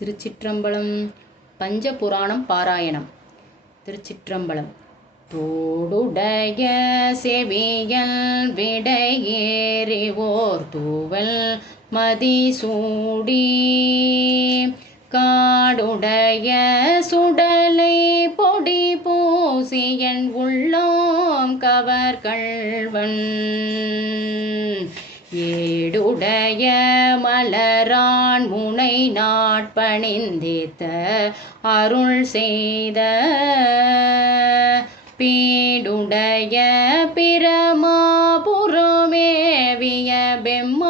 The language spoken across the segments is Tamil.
திருச்சிற்றம்பலம் பஞ்சபுராணம் பாராயணம். திருச்சிற்றம்பலம். தோடுடைய செவியல் விடையேறிவோர் தூவல் மதிசூடி. காடுடைய சுடலை பொடி பூசியன் உள்ளோம் கவர்கள்வன். ஏடுடைய மலரான் முனை நாட்பணிந்தேத்த அருள் செய்த பீடுடைய பிரமாபுரமேவிய பெம்மானிவனல்ரே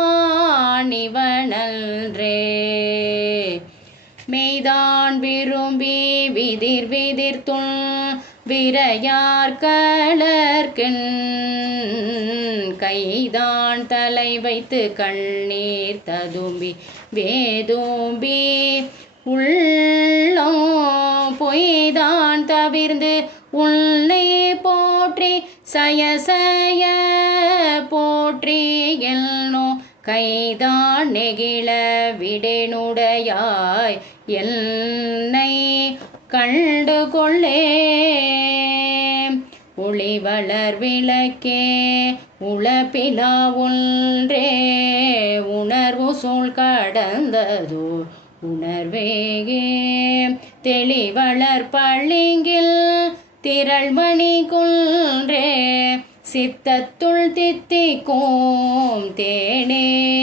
மெய்தான் விரும்பி விதிர் விதிர்த்துள் விரையார் கலர்கின் கைதான் தலை வைத்து கண்ணீர் ததும்பி வேதும்பி உள்ளோ பொய்தான் தவிர்ந்து உள்ளே போற்றி சயசய போற்றி எல்னோ கைதான் நெகிழ விடனுடையாய் என்னை கண்டு கொள்ளே. ஒளி வளர் விளக்கே உளப்பிலா ஒன்றே. உணர்வு சூழ் கடந்ததோ உணர்வேகே. தெளிவளர் பளிங்கில் திரள்மணி குன்றே. சித்தத்துள் தித்திக்கும் தேனே.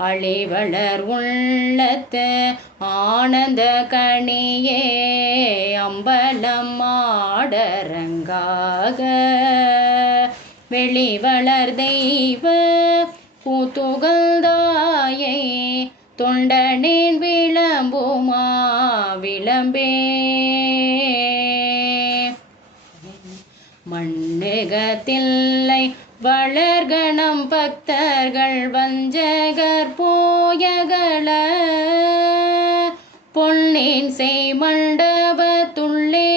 அழிவளர் உள்ளத்து ஆனந்த கணியே அம்பலம் ஆடரங்காக வெளிவளர் தெய்வ பூத்துகழ்தாயை தொண்டனின் விளம்புமா விளம்பே. மண்ணுகத்தில்லை வளர்கணம் பக்தர்கள் வஞ்சக பொன்னின் செய் மண்டபத்துள்ளே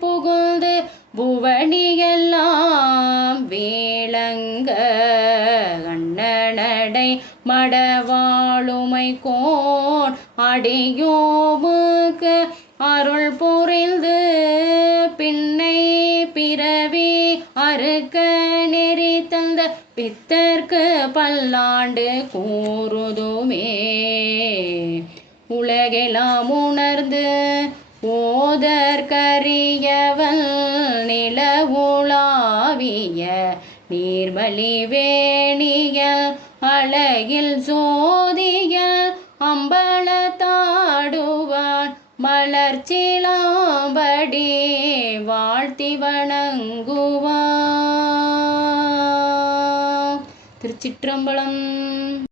புகுந்து புவனியெல்லாம் வேளங்க கண்ணனடை மடவாளுமை கோன் அடியோமுக்கு அருள் புரிந்து பின்னை பிறவி அறுக்க நெறி தந்த பித்தர்க்கு பல்லாண்டு கூறுதுமே. உலகெலாம் உணர்ந்து ஓதற்கரியவன் நில உலாவிய நீர்மலி வேணிய அழகில் சோதிய அம்பலத்தாடுவான் மலர்ச்சிலாம்படி வாழ்த்தி வணங்குவான். திருச்சிற்றம்பலம்.